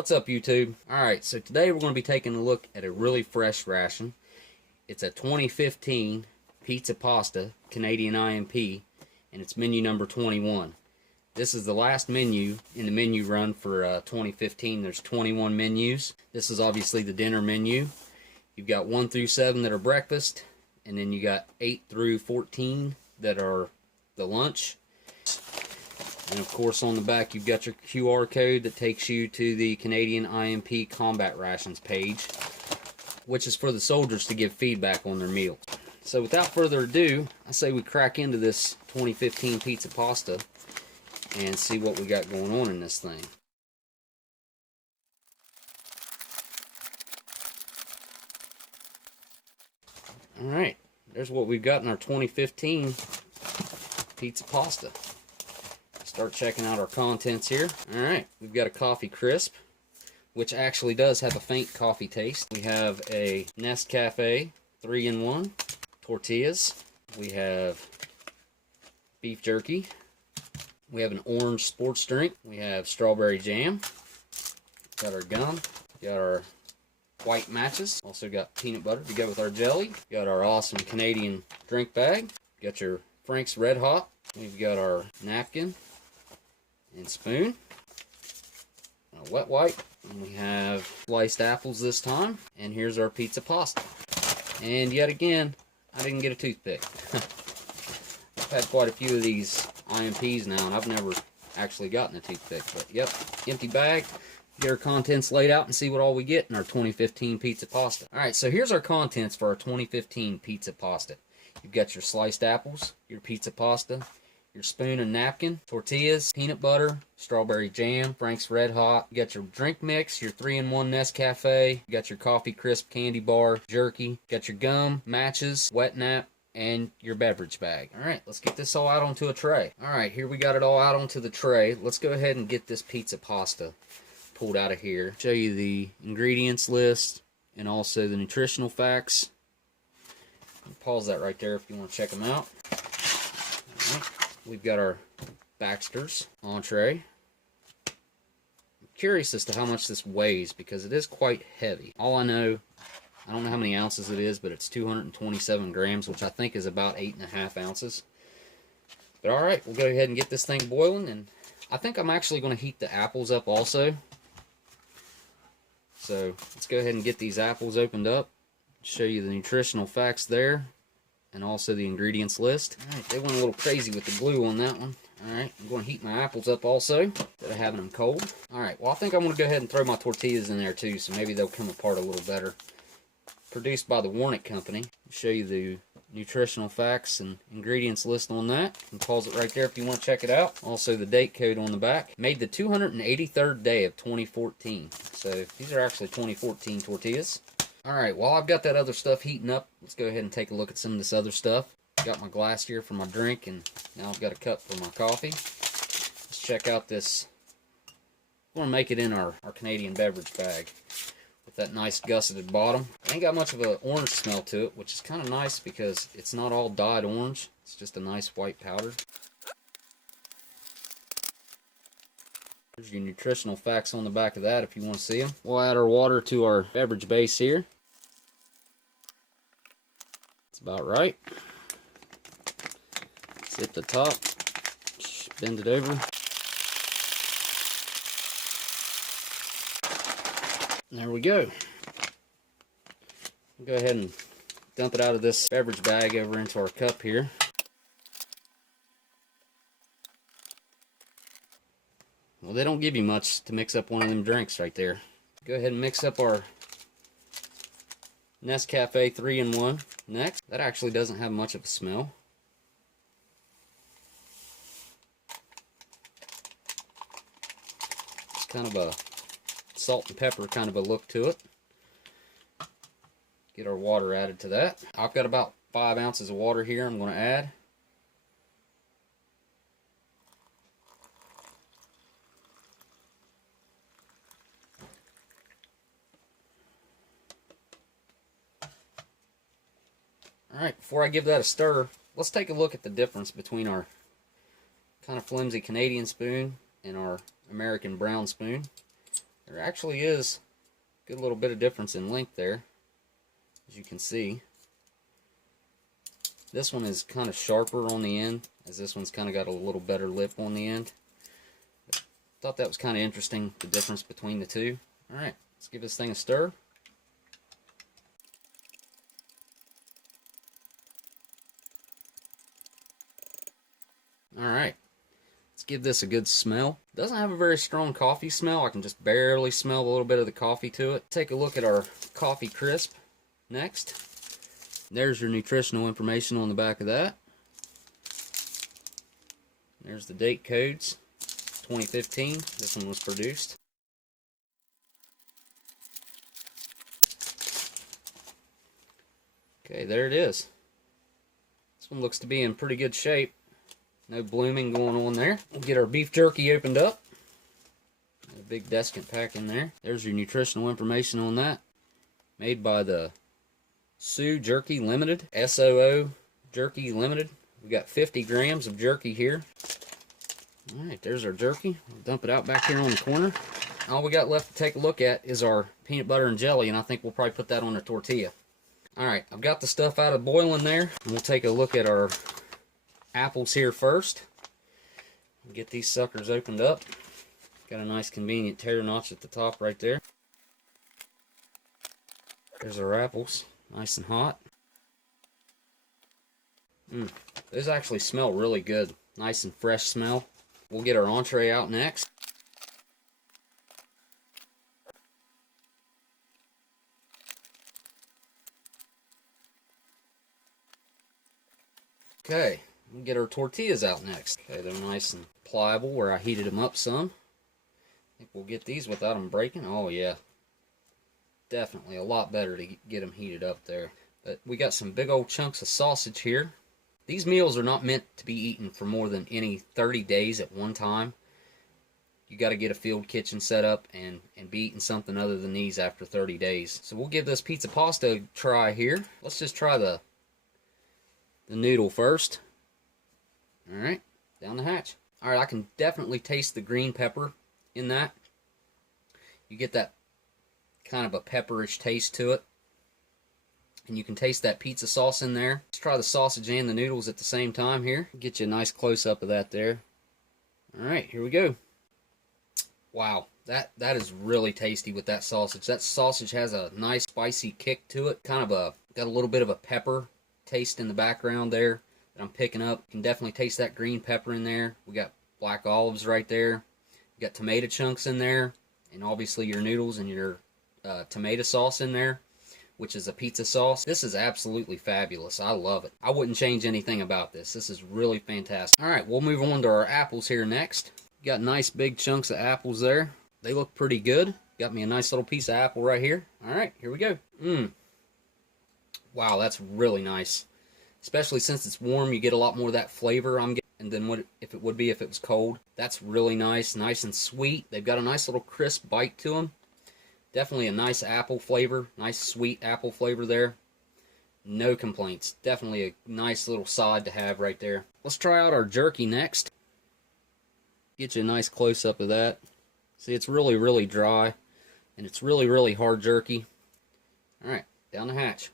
What's up, YouTube? Alright, so today we're going to be taking a look at a really fresh ration. It's a 2015 pizza pasta Canadian IMP, and it's menu number 21. This is the last menu in the menu run for 2015. There's 21 menus. This is obviously the dinner menu. You've got 1 through 7 that are breakfast, and then you got 8 through 14 that are the lunch. And of course on the back you've got your QR code that takes you to the Canadian IMP Crombat Rations page, which is for the soldiers to give feedback on their meals. So without further ado, I say we crack into this 2015 pizza pasta and see what we got going on in this thing. Alright, there's what we've got in our 2015 pizza pasta. Start checking out our contents here. Alright, we've got a coffee crisp, which actually does have a faint coffee taste. We have a Nescafe 3-in-1, tortillas. We have beef jerky. We have an orange sports drink. We have strawberry jam. Got our gum. Got our white matches. Also got peanut butter to go with our jelly. Got our awesome Canadian drink bag. Got your Frank's Red Hot. We've got our napkin and spoon, a wet wipe, and we have sliced apples this time, and here's our pizza pasta. And yet again, I didn't get a toothpick. I've had quite a few of these IMPs now, and I've never actually gotten a toothpick, but yep, empty bag. Get our contents laid out and see what all we get in our 2015 pizza pasta. Alright, so here's our contents for our 2015 pizza pasta. You've got your sliced apples, your pizza pasta, your spoon and napkin, tortillas, peanut butter, strawberry jam, Frank's Red Hot. You got your drink mix, your 3-in-1 Nescafe. You got your coffee crisp candy bar, jerky. You got your gum, matches, wet nap, and your beverage bag. Alright, let's get this all out onto a tray. Alright, here we got it all out onto the tray. Let's go ahead and get this pizza pasta pulled out of here. Show you the ingredients list and also the nutritional facts. Pause that right there if you want to check them out. Alright. We've got our Baxter's entree. I'm curious as to how much this weighs because it is quite heavy. All I know, I don't know how many ounces it is, but it's 227 grams, which I think is about 8.5 ounces. But alright, we'll go ahead and get this thing boiling, and I think I'm actually going to heat the apples up also. So let's go ahead and get these apples opened up. Show you the nutritional facts there, and also the ingredients list. Alright, they went a little crazy with the glue on that one. Alright, I'm going to heat my apples up also, instead of having them cold. Alright, well I think I'm going to go ahead and throw my tortillas in there too, so maybe they'll come apart a little better. Produced by the Warnick Company. I'll show you the nutritional facts and ingredients list on that. You can pause it right there if you want to check it out. Also the date code on the back. Made the 283rd day of 2014. So these are actually 2014 tortillas. Alright, while I've got that other stuff heating up, let's go ahead and take a look at some of this other stuff. Got my glass here for my drink, and now I've got a cup for my coffee. Let's check out this. We're going to make it in our Canadian beverage bag with that nice gusseted bottom. It ain't got much of an orange smell to it, which is kind of nice because it's not all dyed orange. It's just a nice white powder. There's your nutritional facts on the back of that if you want to see them. We'll add our water to our beverage base here. That's about right. Hit the top, bend it over. There we go. We'll go ahead and dump it out of this beverage bag over into our cup here. Well, they don't give you much to mix up one of them drinks right there. Go ahead and mix up our Nescafe 3-in-1 next. That actually doesn't have much of a smell. It's kind of a salt and pepper kind of a look to it. Get our water added to that. I've got about 5 ounces of water here I'm going to add. Alright, before I give that a stir, let's take a look at the difference between our kind of flimsy Canadian spoon and our American brown spoon. There actually is a good little bit of difference in length there, as you can see. This one is kind of sharper on the end, as this one's kind of got a little better lip on the end. Thought that was kind of interesting, the difference between the two. Alright, let's give this thing a stir. Alright, let's give this a good smell. Doesn't have a very strong coffee smell. I can just barely smell a little bit of the coffee to it. Take a look at our coffee crisp next. There's your nutritional information on the back of that. There's the date codes. 2015, this one was produced. Okay, there it is. This one looks to be in pretty good shape. No blooming going on there. We'll get our beef jerky opened up. A big desiccant pack in there. There's your nutritional information on that. Made by the Soo Jerky Limited. SOO Jerky Limited. We got 50 grams of jerky here. Alright, there's our jerky. We'll dump it out back here on the corner. All we got left to take a look at is our peanut butter and jelly, and I think we'll probably put that on a tortilla. Alright, I've got the stuff out of boiling there, and we'll take a look at our apples here first. Get these suckers opened up. Got a nice convenient tear notch at the top right there. There's our apples, nice and hot. Those actually smell really good. Nice and fresh smell. We'll get our entree out next. Okay, we'll get our tortillas out next. Okay, they're nice and pliable where I heated them up some. I think we'll get these without them breaking. Oh yeah, definitely a lot better to get them heated up there. But we got some big old chunks of sausage here. These meals are not meant to be eaten for more than any 30 days at one time. You got to get a field kitchen set up and be eating something other than these after 30 days. So we'll give this pizza pasta a try here. Let's just try the noodle first. Alright, down the hatch. Alright, I can definitely taste the green pepper in that. You get that kind of a pepperish taste to it. And you can taste that pizza sauce in there. Let's try the sausage and the noodles at the same time here. Get you a nice close-up of that there. Alright, here we go. Wow, that is really tasty with that sausage. That sausage has a nice spicy kick to it. Kind of got a little bit of a pepper taste in the background there that I'm picking up. You can definitely taste that green pepper in there. We got black olives right there. We got tomato chunks in there. And obviously your noodles and your tomato sauce in there, which is a pizza sauce. This is absolutely fabulous. I love it. I wouldn't change anything about this. This is really fantastic. Alright, we'll move on to our apples here next. Got nice big chunks of apples there. They look pretty good. Got me a nice little piece of apple right here. Alright, here we go. Wow, that's really nice. Especially since it's warm, you get a lot more of that flavor I'm getting than what if it would be if it was cold. That's really nice. Nice and sweet. They've got a nice little crisp bite to them. Definitely a nice apple flavor. Nice sweet apple flavor there. No complaints. Definitely a nice little side to have right there. Let's try out our jerky next. Get you a nice close-up of that. See, it's really, really dry. And it's really, really hard jerky. Alright, down the hatch.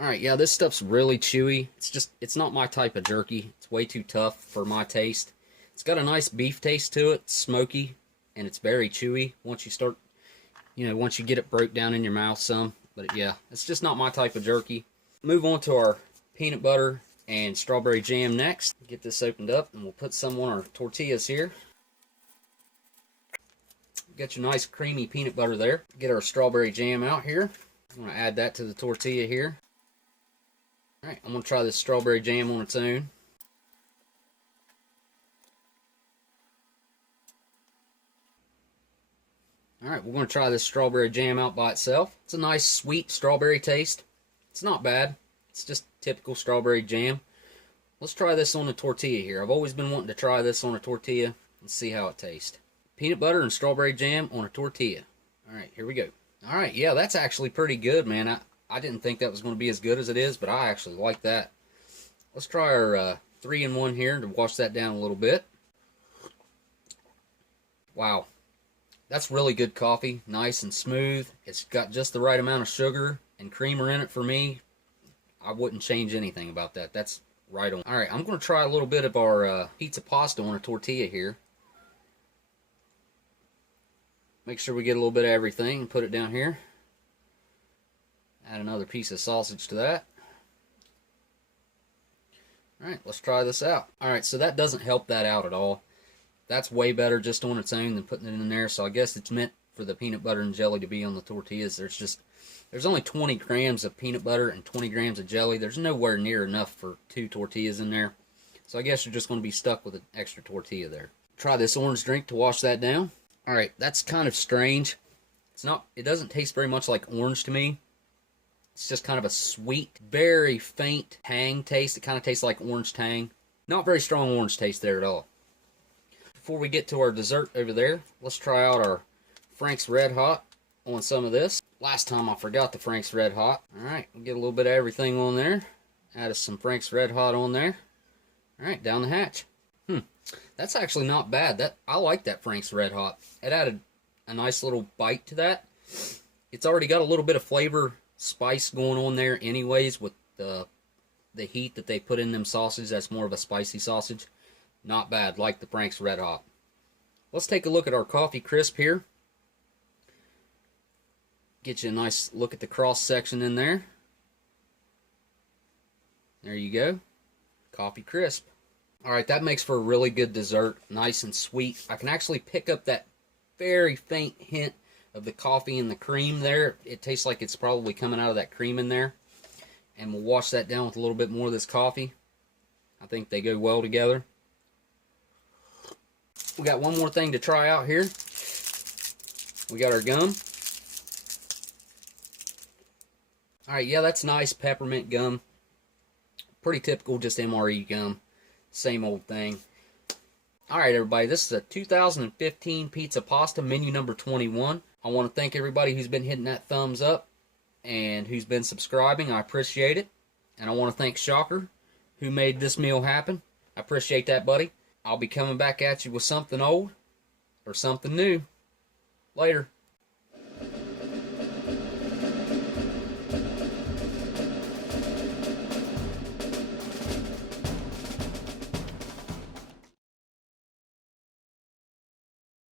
Alright, yeah, this stuff's really chewy. It's not my type of jerky. It's way too tough for my taste. It's got a nice beef taste to it. It's smoky. And it's very chewy once you start, once you get it broke down in your mouth some. But yeah, it's just not my type of jerky. Move on to our peanut butter and strawberry jam next. Get this opened up and we'll put some on our tortillas here. Got your nice creamy peanut butter there. Get our strawberry jam out here. I'm going to add that to the tortilla here. Alright, I'm going to try this strawberry jam on its own. Alright, we're going to try this strawberry jam out by itself. It's a nice sweet strawberry taste. It's not bad. It's just typical strawberry jam. Let's try this on a tortilla here. I've always been wanting to try this on a tortilla and see how it tastes. Peanut butter and strawberry jam on a tortilla. Alright, here we go. Alright, yeah, that's actually pretty good, man. I didn't think that was going to be as good as it is, but I actually like that. Let's try our 3-in-1 here to wash that down a little bit. Wow. That's really good coffee, nice and smooth. It's got just the right amount of sugar and creamer in it for me. I wouldn't change anything about that. That's right on. Alright, I'm going to try a little bit of our pizza pasta on a tortilla here. Make sure we get a little bit of everything and put it down here. Add another piece of sausage to that. Alright, let's try this out. Alright, so that doesn't help that out at all. That's way better just on its own than putting it in there. So I guess it's meant for the peanut butter and jelly to be on the tortillas. There's only 20 grams of peanut butter and 20 grams of jelly. There's nowhere near enough for 2 tortillas in there. So I guess you're just going to be stuck with an extra tortilla there. Try this orange drink to wash that down. Alright, that's kind of strange. It doesn't taste very much like orange to me. It's just kind of a sweet, very faint tang taste. It kind of tastes like orange tang. Not very strong orange taste there at all. Before we get to our dessert over there, let's try out our Frank's Red Hot on some of this. Last time I forgot the Frank's Red Hot. Alright, we'll get a little bit of everything on there. Add some Frank's Red Hot on there. Alright, down the hatch. That's actually not bad. I like that Frank's Red Hot. It added a nice little bite to that. It's already got a little bit of flavor, spice going on there anyways with the heat that they put in them sausages. That's more of a spicy sausage. Not bad, like the Frank's Red Hot. Let's take a look at our coffee crisp here. Get you a nice look at the cross section in there. There you go. Coffee crisp. Alright, that makes for a really good dessert. Nice and sweet. I can actually pick up that very faint hint of the coffee and the cream there. It tastes like it's probably coming out of that cream in there. And we'll wash that down with a little bit more of this coffee. I think they go well together. We got one more thing to try out here. We got our gum. Alright, yeah, that's nice peppermint gum. Pretty typical, just MRE gum. Same old thing. Alright, everybody, this is a 2015 pizza pasta, menu number 21. I want to thank everybody who's been hitting that thumbs up and who's been subscribing. I appreciate it. And I want to thank Shocker, who made this meal happen. I appreciate that, buddy. I'll be coming back at you with something old or something new. Later.